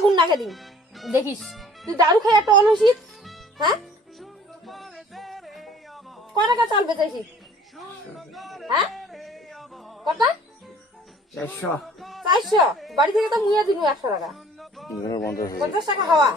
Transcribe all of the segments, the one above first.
আগুন নাকে দিন দেখিস তুই দারু খাই একটা অলসিত। হ্যাঁ ক টাকা চাল বেচাইছিস? হ্যাঁ কত? 400। বাড়ি থেকে তো মুইয়া দিনু 100 টাকা। 50 টাকা হওয়া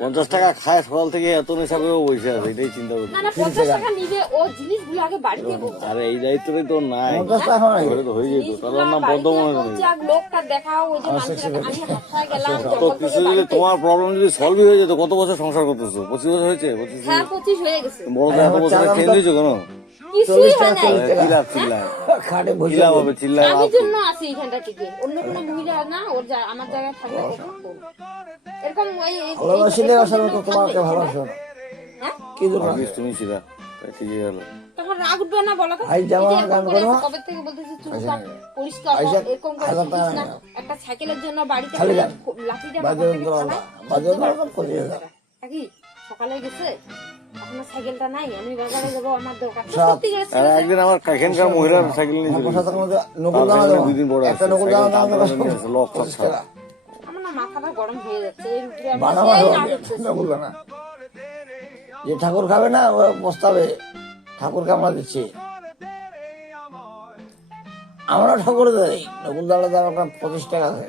50 টাকা খায় সকাল থেকে এত নেশা করে বসে আছে, এটাই চিন্তা করছি। না না 50 টাকা নিবে ও জিনিসগুলো আগে বাড়িতে পৌঁছা। আরে এই দায়িত্বটাই তো নাই, 50 টাকা ঘরে তো হয়ে যেত, তাহলে নাম বদ্ধ মনে হয়। লোকটা দেখাও ওই যে মানুষের আমি হাতটায় গেলাম তো জঙ্গল কিছু থেকে যদি বাড়িতে। তোমার প্রবলেম যদি সলভ হয়ে যেত, কত বছর সংসার করতেছো? 25 বছর হয়েছে? 25 হ্যাঁ 25 হয়ে গেছে। বড় তো এত বছর চেঞ্জ হয়েছে কেন? কিছুই হয় নাই। কি লাভ চিল্লায়? খাটে কি বসে লাভ হবে চিল্লায়? আমি জন্য আছি এখানটা থেকে, অন্য কোনো মহিলা না ওর আমার জায়গায় থাকলে ও থাকতো না। এরকম ভালোবাসিলে আসলে তো তোমাকে ভালোবাসো না। হ্যাঁ কি জন্য? ভাবিস তুমি সিধা, তাই ঠিকই গেল। তখন রাগ উঠবে না বলো তো? ভাই জামা এই যে গান এরকম করে করো। কবে থেকে বলতেছি চুপচাপ পরিষ্কার কর, আইসা, এরকম করে হাজার টাকা বলতিস না। নাও। একটা সাইকেলের জন্য বাড়িতে খালি গান। লাঠিটা বাজে মাথা থেকে যন্ত্র ফালায়, বাজে চোদ্দ বার যন্ত্র করে দাও। কি সকালে গেছে এখনো সাইকেলটা নাই, আমি বাজারে যাবো আমার দরকার। সব। সত্যি করে আর একদিন আমার এখানকার মহিলার সাইকেল নিয়ে চলে পয়সা গেছে। থাকার মধ্যে নকুল দানা তারপরে দাও। 2 দিন পরে একটা আসছে, নকুল দানা সাইকেল দাও টানতে নিয়ে এসে লক চক 25 টাকা। আমার না মাথাটা গরম হয়ে যাচ্ছে এর উপরে আমি বানাবো সেই রাগ উঠতেছে। নকুল দানা। যে ঠাকুর খাবে না ও বস্তাবে, ঠাকুরকে আমরা দিচ্ছি। আমরা ঠাকুর দেয় নকুল দানা দাম 25 টাকা আছে।